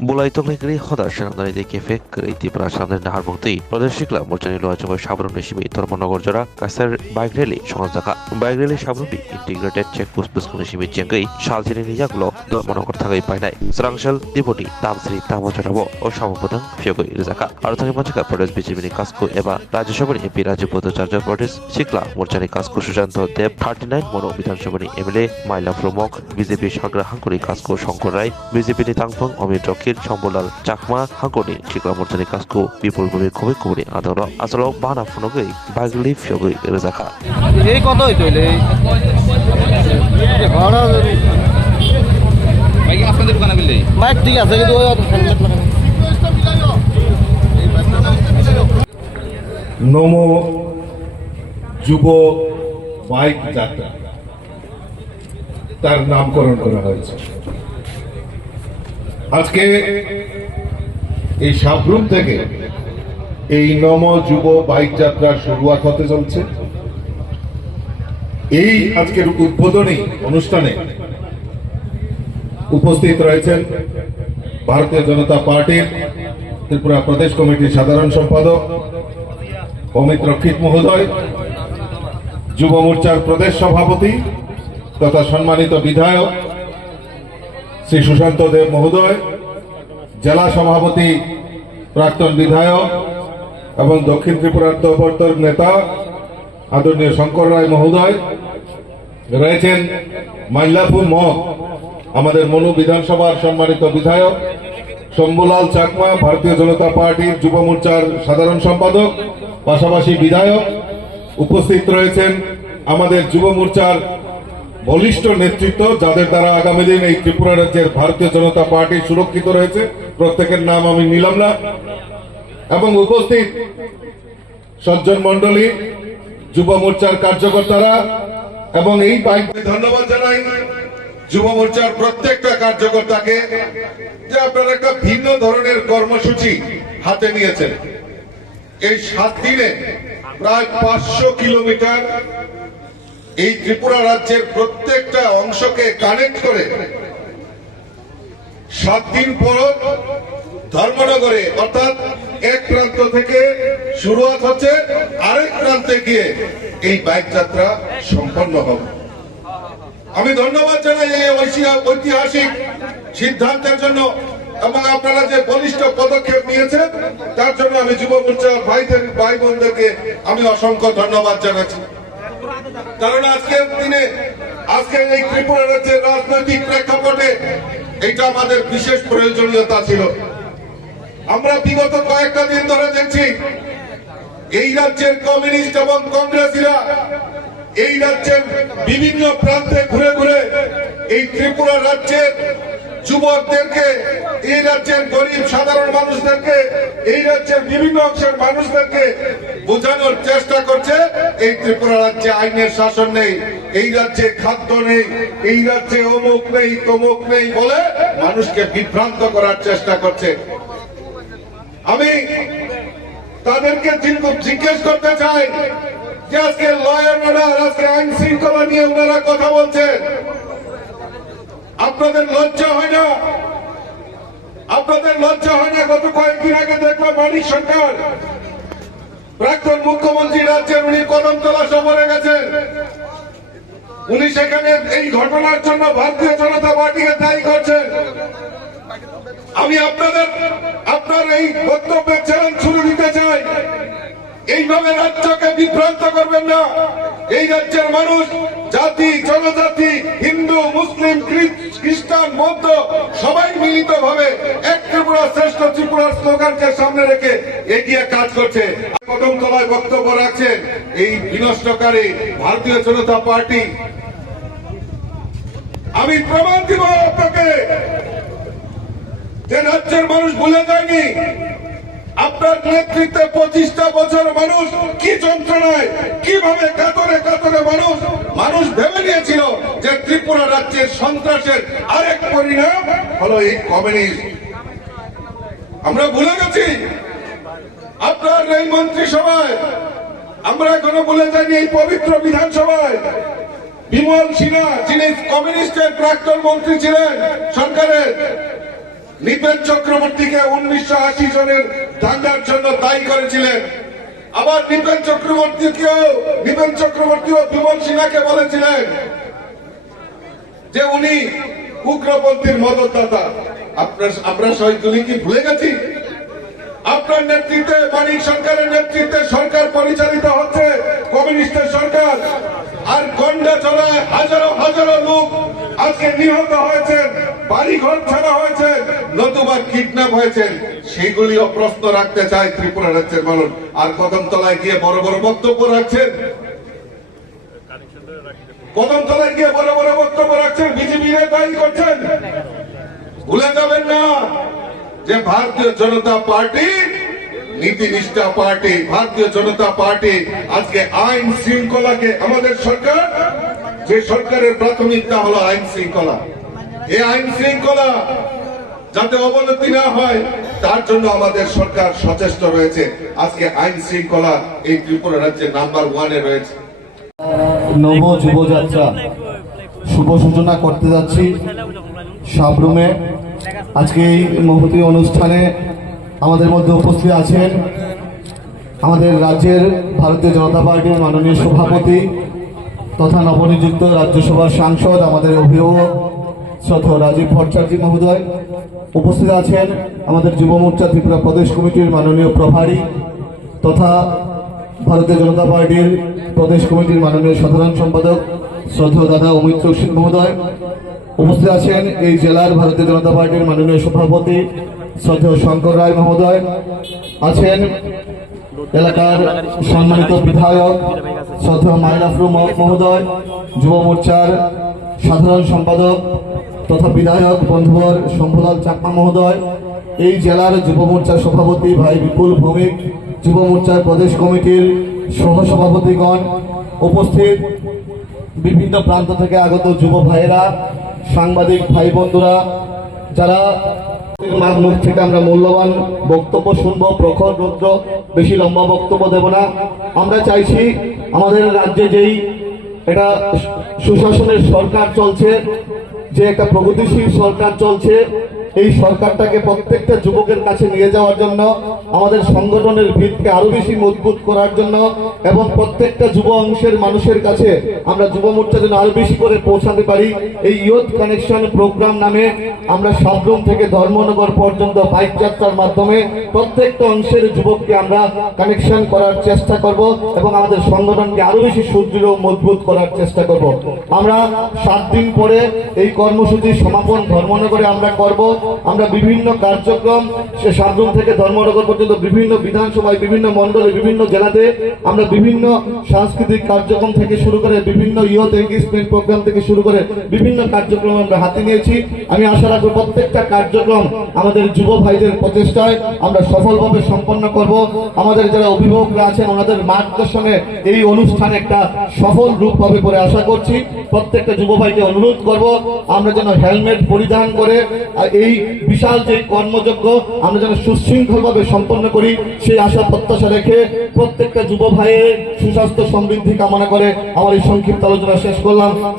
Bulai tong negeri hoda senang dari DKF keriti perasaan dan harmoni প্রদেশ শিকলা মোর্চানি লোয়াচক সাবরুম হিসেবে ধর্মনগর জোড়া কাছের bike rally সমাজ দেখা বাইক রেলি সাবরুমটি ইন্টিগ্রেটেড চেকপোস্ট পুষ্কুন হিসেবে চেঙ্গই সালচিনি নিজাগুলো ধর্মনগর থাকাই পাইনাই স্রাংশাল দিপটি তামশ্রী তামচরাব ও সভাপতি ফিয়গই রেজাকা আরথানি মঞ্চকা প্রদেশ বিজেপিনি কাসকু এবা রাজ্যসভানি এমপি রাজীব ভট্টাচার্য প্রদেশ শিকলা মোর্চানি কাসকু সুশান্ত দেব 39 মনো বিধানসভানি এমএলএ মাইলা প্রমুখ বিজেপি সাগ্রা হাঙ্কুরি কাসকু শঙ্কর রায় বিজেপি নিতাংফং অমিত রকির শম্বলাল চাকমা হাঙ্কুনি শিকলা মোর্চানি কাসকু বিপুল ভাবে খুবই খুবই আদর আসলে বানা ফোনগৈ বাইগলি ফিয়গৈ রেজাকা এই কত হইতইলে ভাড়া ভাই আপনাদের দোকানে বিল দেই মাইক ঠিক আছে কিন্তু ওই নমো যুব বাইক যাত্রা তার নামকরণ করা হয়েছে। আজকে এই সাবরুম থেকে এই নম যুব বাইক যাত্রার শুরুয়াত হতে চলছে। এই আজকের উদ্বোধনী অনুষ্ঠানে উপস্থিত রয়েছেন ভারতীয় জনতা পার্টির ত্রিপুরা প্রদেশ কমিটির সাধারণ সম্পাদক অমিত রক্ষিত মহোদয়, যুব মোর্চার প্রদেশ সভাপতি তথা সম্মানিত বিধায়ক শ্রী সুশান্ত দেব মহোদয়, জেলা সভাপতি প্রাক্তন বিধায়ক এবং দক্ষিণ ত্রিপুরার দপ্তর নেতা আদরণীয় শঙ্কর রায় মহোদয় রয়েছেন, মাইলাপুর আমাদের মনু বিধানসভার সম্মানিত বিধায়ক শম্ভুলাল চাকমা ভারতীয় জনতা পার্টির যুব মোর্চার সাধারণ সম্পাদক পাশাপাশি বিধায়ক উপস্থিত রয়েছেন আমাদের যুব মোর্চার বলিষ্ঠ নেতৃত্ব যাদের দ্বারা আগামী দিন এই ত্রিপুরা রাজ্যের ভারতীয় জনতা পার্টি সুরক্ষিত রয়েছে, প্রত্যেকের নাম আমি নিলাম না, এবং উপস্থিত সজ্জন মন্ডলী যুব মোর্চার কার্যকর্তারা এবং এই বাইক ধন্যবাদ জানাই যুব মোর্চার প্রত্যেকটা কার্যকর্তাকে যে আপনারা একটা ভিন্ন ধরনের কর্মসূচি হাতে নিয়েছেন। এই 7 দিনে প্রায় 500 কিলোমিটার এই ত্রিপুরা রাজ্যের প্রত্যেকটা অংশকে কানেক্ট করে 7 দিন পর ধর্মনগরে অর্থাৎ এক প্রান্ত থেকে শুরুয়াত হচ্ছে, আরেক প্রান্তে গিয়ে এই বাইক যাত্রা সম্পন্ন হবে। আমি ধন্যবাদ জানাই এই ঐতিহাসিক সিদ্ধান্তের জন্য এবং আপনারা যে বলিষ্ঠ পদক্ষেপ নিয়েছেন তার জন্য আমি যুব মোর্চার ভাই বোনদেরকে আমি অসংখ্য ধন্যবাদ জানাচ্ছি। কারণ আজকের দিনে আজকের এই ত্রিপুরা রাজ্যের রাজনৈতিক প্রেক্ষাপটে এটা আমাদের বিশেষ প্রয়োজনীয়তা ছিল। আমরা বিগত কয়েকটা দিন ধরে দেখছি এই রাজ্যের কমিউনিস্ট এবং কংগ্রেসীরা এই রাজ্যের বিভিন্ন প্রান্তে ঘুরে ঘুরে এই ত্রিপুরা রাজ্যের যুবকদেরকে, এই রাজ্যের গরিব সাধারণ মানুষদেরকে, এই রাজ্যের বিভিন্ন অংশের মানুষদেরকে বোঝানোর চেষ্টা করছে এই ত্রিপুরা রাজ্যে আইনের শাসন নেই, এই রাজ্যে খাদ্য নেই, এই রাজ্যে অমুক নেই তমুক নেই বলে মানুষকে বিভ্রান্ত করার চেষ্টা করছে। আমি তাদেরকে জিজ্ঞেস করতে চাই যে আজকে ল এন্ড অর্ডার, আজকে আইন শৃঙ্খলা নিয়ে ওনারা কথা বলছেন, আপনাদের লজ্জা হয় না? আপনাদের লজ্জা হয় না? গত কয়েকদিন আগে দেখলাম মানিক সরকার প্রাক্তন মুখ্যমন্ত্রী রাজ্যের, উনি কদমতলা সফরে গেছেন, উনি সেখানে এই ঘটনার জন্য ভারতীয় জনতা পার্টিকে দায়ী করছেন। আমি আপনার এই বক্তব্যের চ্যালেঞ্জ ছুড়ে দিতে চাই, এইভাবে রাজ্যকে বিভ্রান্ত করবেন না। এই রাজ্যের মানুষ জাতি জনজাতি, হিন্দু মুসলিম খ্রিস্টান বৌদ্ধ সবাই মিলিত ভাবে এক ত্রিপুরা শ্রেষ্ঠ ত্রিপুরার স্লোগানকে সামনে রেখে এগিয়ে কাজ করছে। কদমতলায় বক্তব্য রাখছেন এই বিনষ্টকারী ভারতীয় জনতা পার্টি। আমি প্রমাণ দিব আপনাকে যে রাজ্যের মানুষ ভুলে যায়নি। আপনার নেতৃত্বে 25টা বছর মানুষ কি যন্ত্রণায়, কিভাবে কাতরে কাতরে মানুষ ভেবে নিয়েছিল যে ত্রিপুরা রাজ্যের সন্ত্রাসের আরেক পরিণাম হলো এই কমিউনিস্ট। আমরা ভুলে গেছি আপনার এই মন্ত্রিসভায়, আমরা এখনো ভুলে যাইনি এই পবিত্র বিধানসভায় বিমল সিনহা, যিনি কমিউনিস্টের প্রাক্তন মন্ত্রী ছিলেন সরকারের, নিপেন চক্রবর্তীকে 1980 জনের দাঙ্গার জন্য দায়ী করেছিলেন। আবার নিপেন চক্রবর্তীও বিমল সিনহাকে বলেছিলেন যে উনি উগ্রপন্থীর মদতদাতা। আমরা সবাই কি ভুলে গেছি? আপনার নেতৃত্বে, মানিক সরকারের নেতৃত্বে সরকার পরিচালিত হচ্ছে, কমিউনিস্টের সরকার। আর গন্ডা চলায় হাজারো হাজারো লোক আজকে নিহত হয়েছেন, বাড়িঘর ছাড়া হয়েছে, নতুবা কিডন্যাপ হয়েছেন। সেগুলিও প্রশ্ন রাখতে চায় ত্রিপুরা রাজ্যের মানুষ। আর কদমতলায় গিয়ে বড় বড় বক্তব্য রাখছেন, কদমতলায় গিয়ে বড় বড় বক্তব্য রাখছেন, বিজেপি দায়ী করছেন। ভুলে যাবেন না যে ভারতীয় জনতা পার্টি নীতিনিষ্ঠা পার্টি। ভারতীয় জনতা পার্টি আজকে আইন শৃঙ্খলাকে, আমাদের সরকার, যে সরকারের প্রাথমিকতা হলো আইন শৃঙ্খলা, এই আইন শৃঙ্খলা যাতে অবনতি না হয় তার জন্য আমাদের সরকার সচেষ্ট রয়েছে। আজকে আইন শৃঙ্খলা এই ত্রিপুরা রাজ্যের নাম্বার 1-এ রয়েছে। নব যুবযাত্রা শুভ সূচনা করতে যাচ্ছি সাবরুমে। আজকে এই মহতী অনুষ্ঠানে আমাদের মধ্যে উপস্থিত আছেন আমাদের রাজ্যের ভারতীয় জনতা পার্টির মাননীয় সভাপতি তথা নবনিযুক্ত রাজ্যসভার সাংসদ, আমাদের অভিভাবক শ্রদ্ধেয় রাজীব ভট্টাচার্য মহোদয়। উপস্থিত আছেন আমাদের যুব মোর্চা ত্রিপুরা প্রদেশ কমিটির মাননীয় প্রভারী তথা ভারতীয় জনতা পার্টির প্রদেশ কমিটির মাননীয় সাধারণ সম্পাদক শ্রদ্ধেয় দাদা অমিত চৌধুরী মহোদয়। উপস্থিত আছেন এই জেলার ভারতীয় জনতা পার্টির মাননীয় সভাপতি শ্রদ্ধেয় শঙ্কর রায় মহোদয়। আছেন এলাকার সম্মানিত বিধায়ক শ্রদ্ধেয় মাইল আফরুম মহোদয়, যুব মোর্চার সাধারণ সম্পাদক তথা বিধায়ক বন্ধুবর শম্ভুলাল চাকমা মহোদয়, এই জেলার যুব মোর্চার সভাপতি ভাই বিপুল ভৌমিক, যুব মোর্চার প্রদেশ কমিটির সহসভাপতিগণ, উপস্থিত বিভিন্ন প্রান্ত থেকে আগত যুব ভাইয়েরা, সাংবাদিক ভাই বন্ধুরা, যারা মুখ থেকে আমরা মূল্যবান বক্তব্য শুনবো, প্রখর রুদ্র, বেশি লম্বা বক্তব্য দেব না। আমরা চাইছি আমাদের রাজ্যে যেই এটা সুশাসনের সরকার চলছে, যে একটা প্রগতিশীল সরকার চলছে, এই সরকারটাকে প্রত্যেকটা যুবকের কাছে নিয়ে যাওয়ার জন্য, আমাদের সংগঠনের ভিতকে আরো বেশি মজবুত করার জন্য এবং প্রত্যেকটা যুব অংশের মানুষের কাছে আমরা যুব মোর্চা যেন আরো বেশি করে পৌঁছাতে পারি, এই ইয়ুথ কানেকশন প্রোগ্রাম নামে আমরা সাবরুম থেকে ধর্মনগর পর্যন্ত বাইক যাত্রার মাধ্যমে প্রত্যেকটা অংশের যুবককে আমরা কানেকশন করার চেষ্টা করব এবং আমাদের সংগঠনকে আরো বেশি সুদৃঢ় মজবুত করার চেষ্টা করব। আমরা 7 দিন পরে এই কর্মসূচির সমাপন ধর্মনগরে আমরা করব। আমরা বিভিন্ন কার্যক্রম সে সাবরুম থেকে ধর্মনগর পর্যন্ত বিভিন্ন বিধানসভায়, বিভিন্ন মন্ডলে, বিভিন্ন জেলাতে আমরা বিভিন্ন সাংস্কৃতিক কার্যক্রম থেকে শুরু করে বিভিন্ন ইয়ুথ এনগেজমেন্ট প্রোগ্রাম থেকে শুরু করে বিভিন্ন কার্যক্রম আমরা হাতে নিয়েছি। আমি আশা রাখবো প্রত্যেকটা কার্যক্রম আমাদের যুব ভাইদের প্রচেষ্টায় আমরা সফলভাবে সম্পন্ন করব। আমাদের যারা অভিভাবকরা আছেন ওনাদের মার্গদর্শনে এই অনুষ্ঠান একটা সফল রূপ পাবে বলে আশা করছি। প্রত্যেকটা যুব ভাইকে অনুরোধ করব আমরা যেন হেলমেট পরিধান করে এই বিশাল যে কর্মযজ্ঞ আমরা যেন সুশৃঙ্খলভাবে সম্পন্ন করি, সেই আশা প্রত্যাশা রেখে প্রত্যেকটা যুব ভাইয়ের সুস্বাস্থ্য সমৃদ্ধি কামনা করে আমার এই সংক্ষিপ্ত আলোচনা শেষ করলাম।